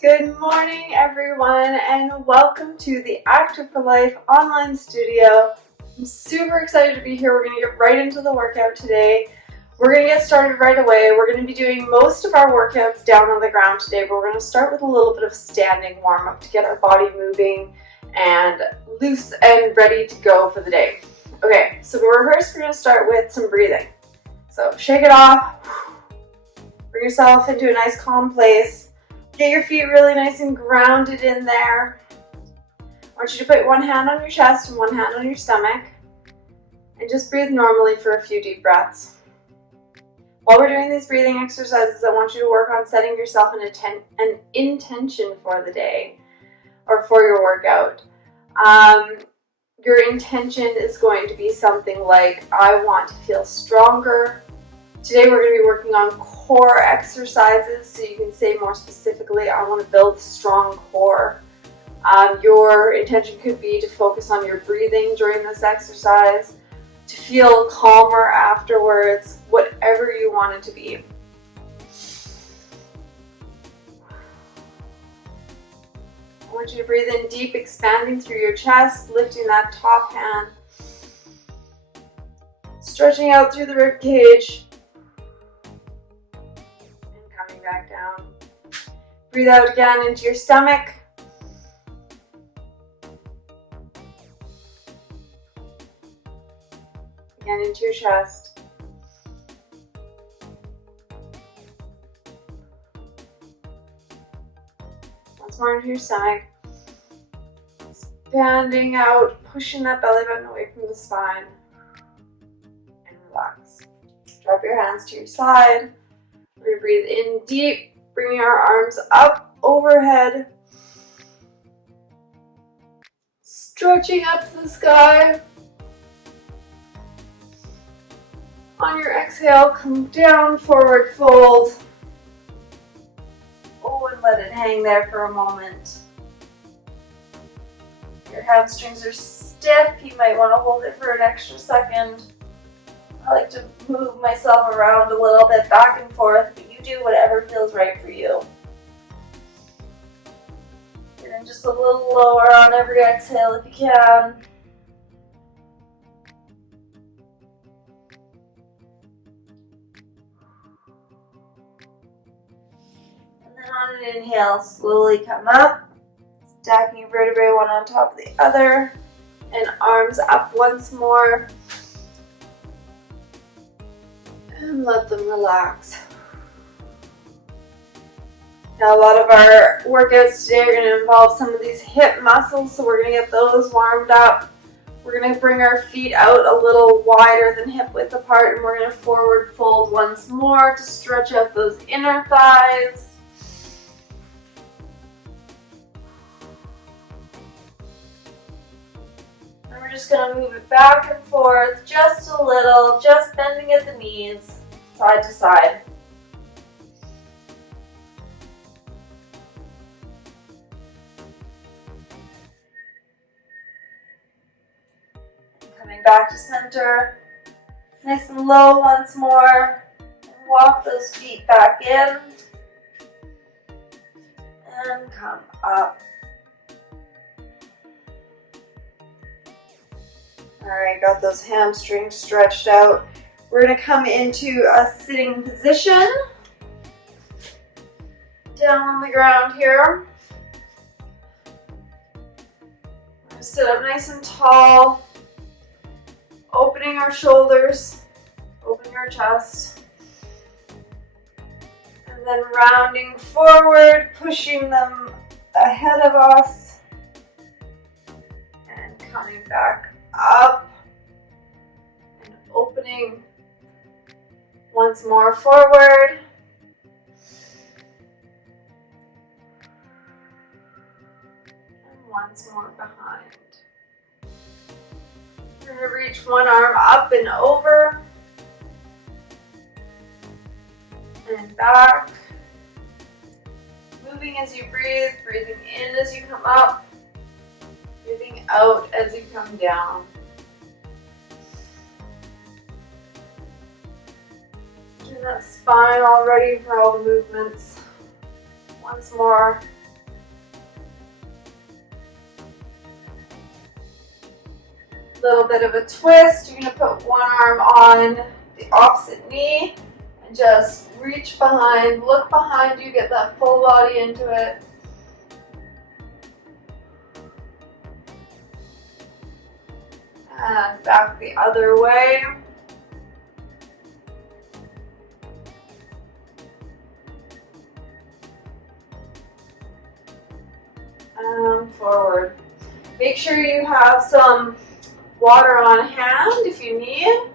Good morning, everyone, and welcome to the Active for Life online studio. I'm super excited to be here. We're going to get right into the workout today. We're going to get started right away. We're going to be doing most of our workouts down on the ground today, but we're going to start with a little bit of standing warm-up to get our body moving and loose and ready to go for the day. Okay, so first we're going to start with some breathing. So shake it off. Bring yourself into a nice calm place. Get your feet really nice and grounded in there. I want you to put one hand on your chest and one hand on your stomach. And just breathe normally for a few deep breaths. While we're doing these breathing exercises, I want you to work on setting yourself an intention for the day or for your workout. Your intention is going to be something like, I want to feel stronger. Today we're going to be working on core exercises, so you can say more specifically, I want to build a strong core. Your intention could be to focus on your breathing during this exercise, to feel calmer afterwards, whatever you want it to be. I want you to breathe in deep, expanding through your chest, lifting that top hand, stretching out through the rib cage. Back down. Breathe out again into your stomach. Again into your chest. Once more into your stomach. Expanding out, pushing that belly button away from the spine. And relax. Drop your hands to your side. We're going to breathe in deep, bringing our arms up overhead, stretching up to the sky. On your exhale, come down, forward fold. Oh, and let it hang there for a moment. Your hamstrings are stiff. You might want to hold it for an extra second. I like to move myself around a little bit back and forth, but you do whatever feels right for you. And then just a little lower on every exhale if you can. And then on an inhale, slowly come up, stacking your vertebrae one on top of the other, and arms up once more. And let them relax. Now a lot of our workouts today are going to involve some of these hip muscles, so we're going to get those warmed up. We're going to bring our feet out a little wider than hip width apart, and we're going to forward fold once more to stretch out those inner thighs. And we're just going to move it back and forth just a little, just bending at the knees, side to side. Coming back to center, nice and low once more. And walk those feet back in. And come up. Alright, got those hamstrings stretched out. We're going to come into a sitting position. Down on the ground here. We're going to sit up nice and tall. Opening our shoulders. Opening our chest. And then rounding forward, pushing them ahead of us. And coming back up and opening once more forward. And once more behind. We're going to reach one arm up and over. And back. Moving as you breathe, breathing in as you come up. Breathing out as you come down. Get that spine all ready for all the movements. Once more, Little bit of a twist. You're going to put one arm on the opposite knee and just reach behind, look behind you, get that full body into it. And back the other way. And forward. Make sure you have some water on hand if you need.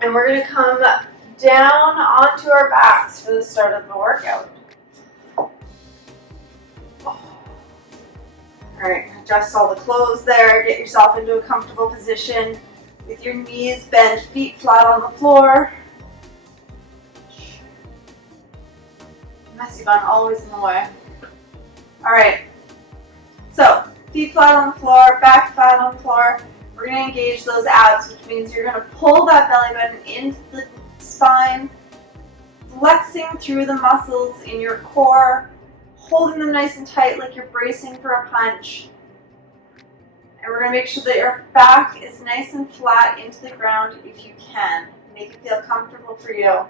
And we're going to come down onto our backs for the start of the workout. Alright, adjust all the clothes there, get yourself into a comfortable position with your knees bent, feet flat on the floor. Messy bun always in the way. Alright, so feet flat on the floor, back flat on the floor. We're going to engage those abs, which means you're going to pull that belly button into the spine, flexing through the muscles in your core, holding them nice and tight like you're bracing for a punch. And we're going to make sure that your back is nice and flat into the ground if you can. Make it feel comfortable for you.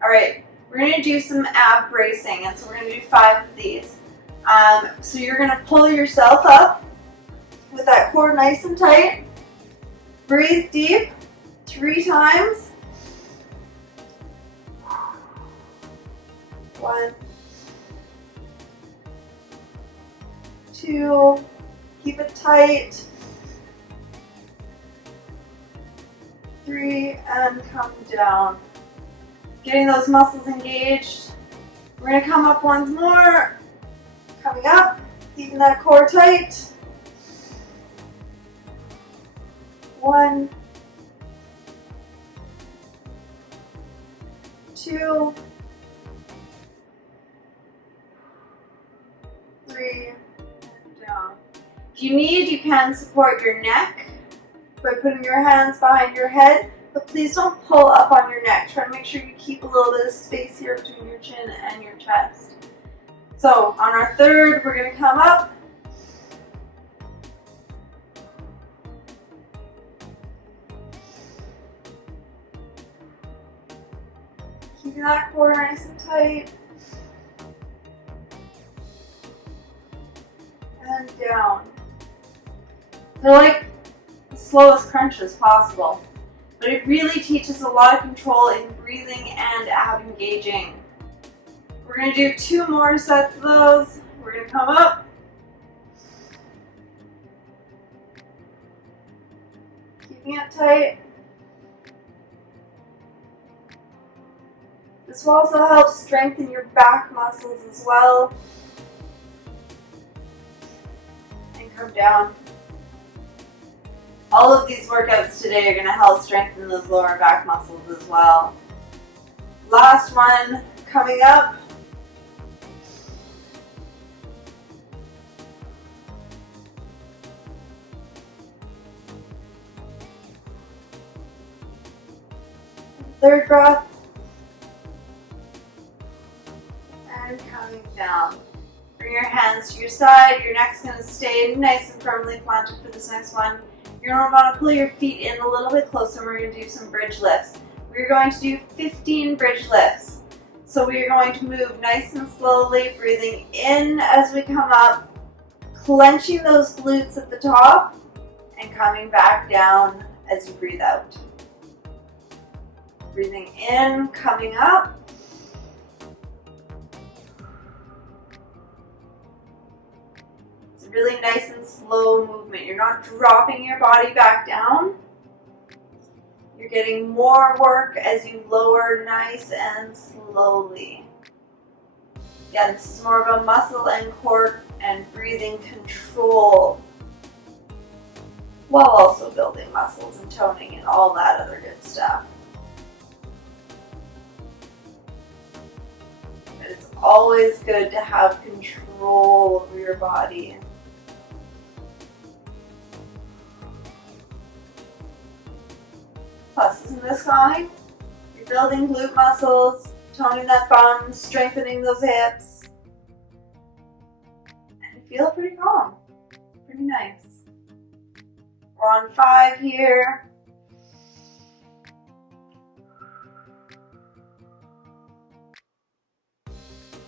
Alright, we're going to do some ab bracing, and so we're going to do 5 of these. So you're going to pull yourself up with that core nice and tight. Breathe deep 3 times. 1, 2, keep it tight. 3, and come down. Getting those muscles engaged. We're going to come up once more. Coming up, keeping that core tight. 1, 2, 3, and down. If you need, you can support your neck by putting your hands behind your head, but please don't pull up on your neck. Try to make sure you keep a little bit of space here between your chin and your chest. So on our third, we're going to come up. Keeping that core nice and tight. And down. They're like the slowest crunches possible, but it really teaches a lot of control in breathing and ab engaging. We're going to do 2 more sets of those. We're going to come up. Keeping it tight. This will also help strengthen your back muscles as well. And come down. All of these workouts today are going to help strengthen those lower back muscles as well. Last one coming up. Third breath. And coming down. Bring your hands to your side. Your neck's going to stay nice and firmly planted for this next one. You're going to want to pull your feet in a little bit closer. We're going to do some bridge lifts. We're going to do 15 bridge lifts. So we are going to move nice and slowly, breathing in as we come up, clenching those glutes at the top, and coming back down as you breathe out. Breathing in, coming up. It's a really nice and slow movement. You're not dropping your body back down. You're getting more work as you lower nice and slowly. Yeah, this is more of a muscle and core and breathing control, while also building muscles and toning and all that other good stuff. But it's always good to have control over your body. Plus, isn't this fine? You're building glute muscles, toning that bum, strengthening those hips. And it feel pretty calm. Pretty nice. We're on 5 here.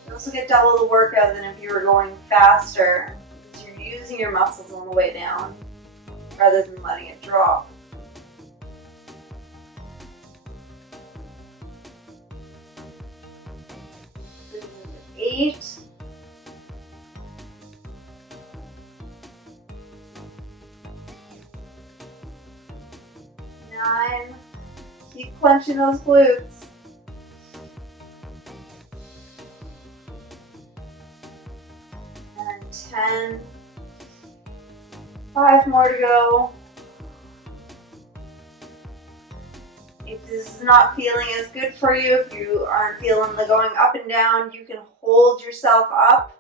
You also get double the workout than if you were going faster, because you're using your muscles on the way down rather than letting it drop. This is 8. 9. Keep clenching those glutes. 10. 5 more to go. If this is not feeling as good for you, if you aren't feeling the going up and down, you can hold yourself up.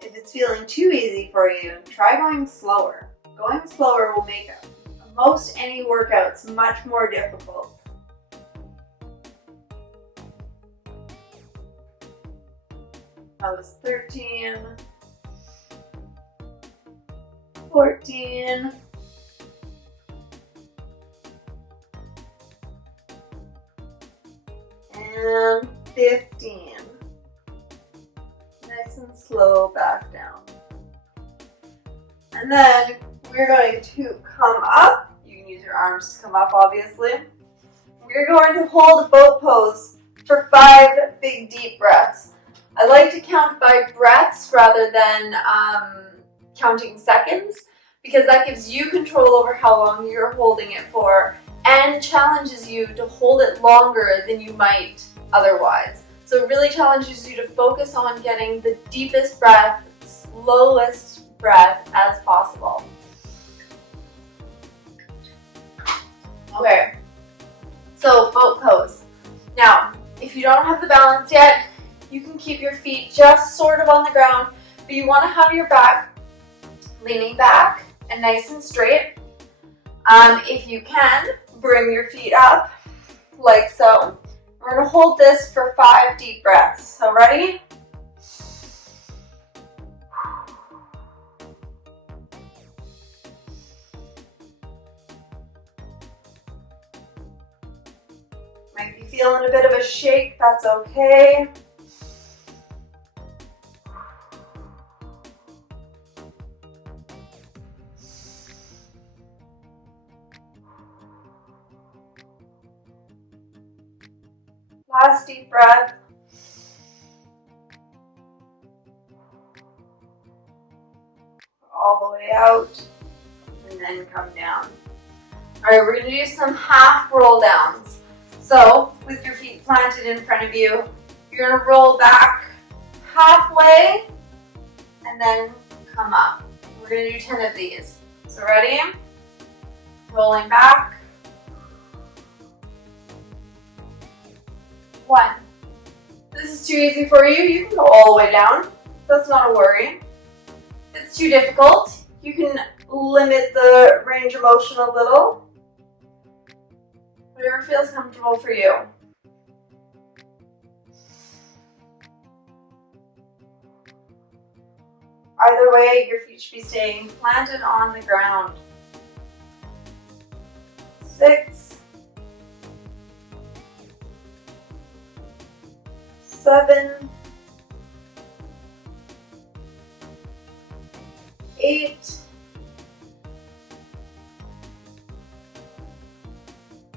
If it's feeling too easy for you, try going slower. Going slower will make most any workouts much more difficult. That was 13, 14, and 15. Nice and slow back down. And then we're going to come up. You can use your arms to come up, obviously. We're going to hold a boat pose for 5 big deep breaths. I like to count by breaths rather than counting seconds, because that gives you control over how long you're holding it for and challenges you to hold it longer than you might otherwise. So it really challenges you to focus on getting the deepest breath, slowest breath as possible. Okay, so boat pose. Now, if you don't have the balance yet, you can keep your feet just sort of on the ground, but you want to have your back leaning back and nice and straight. If you can, bring your feet up like so. We're going to hold this for 5 deep breaths. So ready? Might be feeling a bit of a shake, that's okay. Last deep breath. All the way out, and then come down. All right, we're going to do some half roll downs. So, with your feet planted in front of you, you're going to roll back halfway, and then come up. We're going to do 10 of these. So ready? Rolling back. 1. This is too easy for you. You can go all the way down. That's not a worry. If it's too difficult, you can limit the range of motion a little. Whatever feels comfortable for you. Either way, your feet should be staying planted on the ground. 6, 7, 8,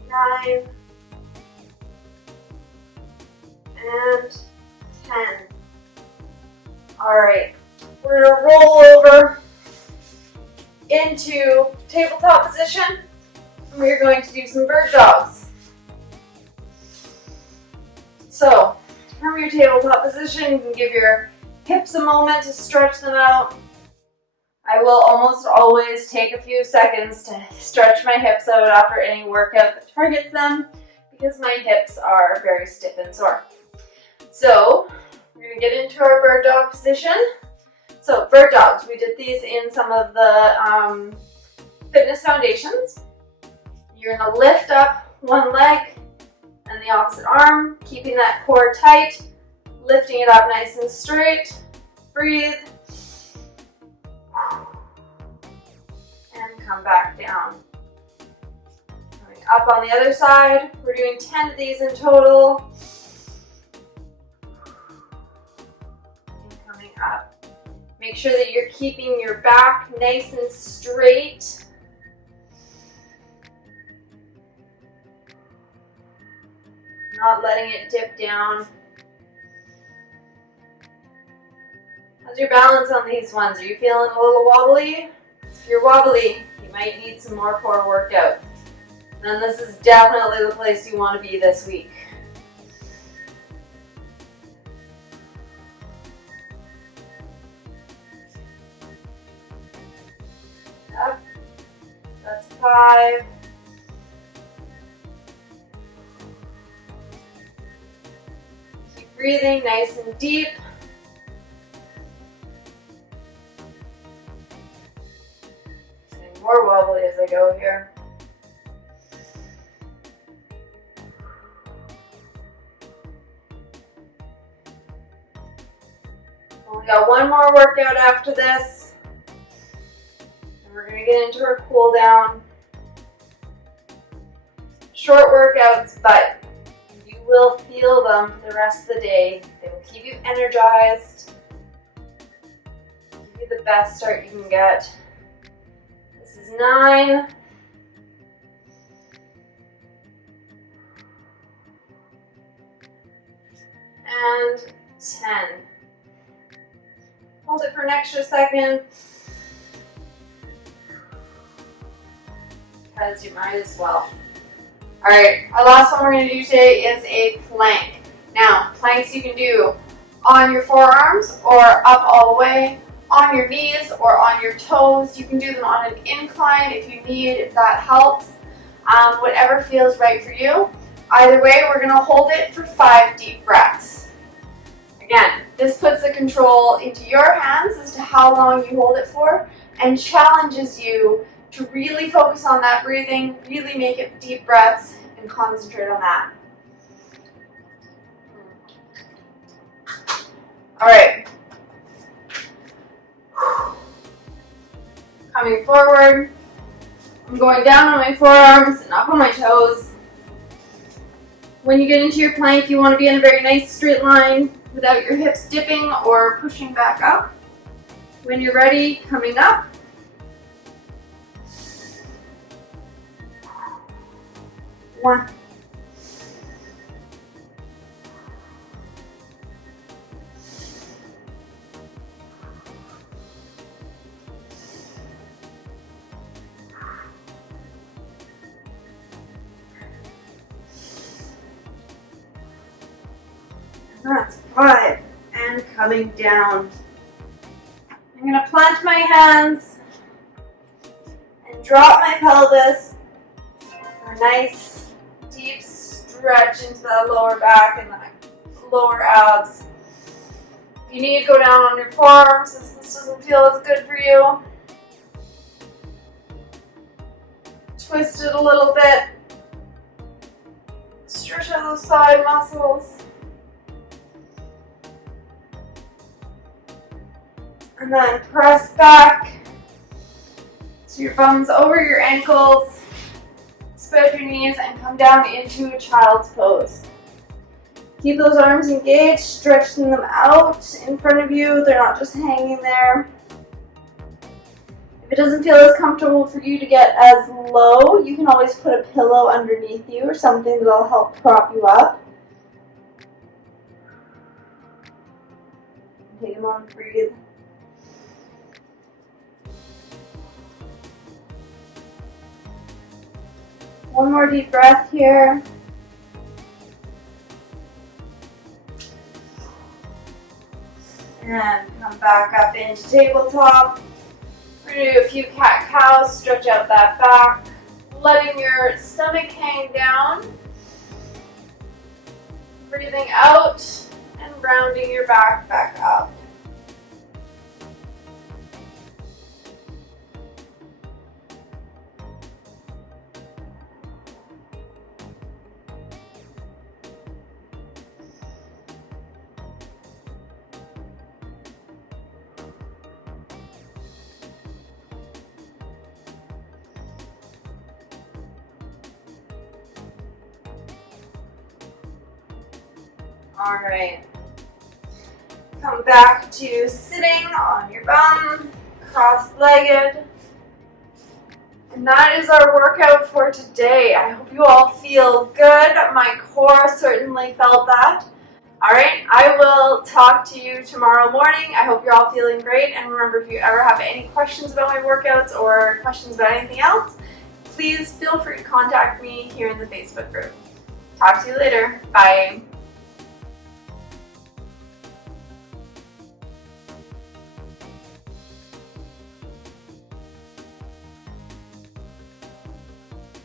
9, and 10. All right, we're gonna roll over into tabletop position. And we're going to do some bird dogs. So, from your tabletop position, you can give your hips a moment to stretch them out. I will almost always take a few seconds to stretch my hips out after any workout that targets them, because my hips are very stiff and sore. So, we're going to get into our bird dog position. So, bird dogs, we did these in some of the fitness foundations. You're gonna lift up one leg and the opposite arm, keeping that core tight, lifting it up nice and straight. Breathe. And come back down. Coming up on the other side. We're doing 10 of these in total. And coming up. Make sure that you're keeping your back nice and straight. Not letting it dip down. How's your balance on these ones? Are you feeling a little wobbly? If you're wobbly, you might need some more core workout. And this is definitely the place you want to be this week. Up. That's 5. Keep breathing nice and deep. More wobbly as I go here. We got one more workout after this. And we're going to get into our cool down. Short workouts, but you will feel them for the rest of the day. They will keep you energized. Give you the best start you can get. This is 9. And 10. Hold it for an extra second. Because you might as well. Alright, our last one we're going to do today is a plank. Now, planks you can do on your forearms or up all the way, on your knees or on your toes. You can do them on an incline if you need, if that helps. Whatever feels right for you. Either way, we're going to hold it for 5 deep breaths. Again, this puts the control into your hands as to how long you hold it for and challenges you to really focus on that breathing, really make it deep breaths and concentrate on that. All right. Coming forward, I'm going down on my forearms and up on my toes. When you get into your plank, you want to be in a very nice straight line without your hips dipping or pushing back up. When you're ready, coming up. One. That's 5. And coming down. I'm going to plant my hands and drop my pelvis for a nice deep stretch into the lower back and the lower abs. If you need to go down on your forearms, if this doesn't feel as good for you, twist it a little bit. Stretch out those side muscles. And then press back so your bum's over your ankles. Spread your knees and come down into a child's pose. Keep those arms engaged, stretching them out in front of you. They're not just hanging there. If it doesn't feel as comfortable for you to get as low, you can always put a pillow underneath you or something that'll help prop you up. Take a moment, breathe. One more deep breath here. And come back up into tabletop. We're going to do a few cat-cows, stretch out that back, letting your stomach hang down. Breathing out and rounding your back up. All right. Come back to sitting on your bum, cross-legged. And that is our workout for today. I hope you all feel good. My core certainly felt that. All right, I will talk to you tomorrow morning. I hope you're all feeling great. And remember, if you ever have any questions about my workouts or questions about anything else, please feel free to contact me here in the Facebook group. Talk to you later. Bye.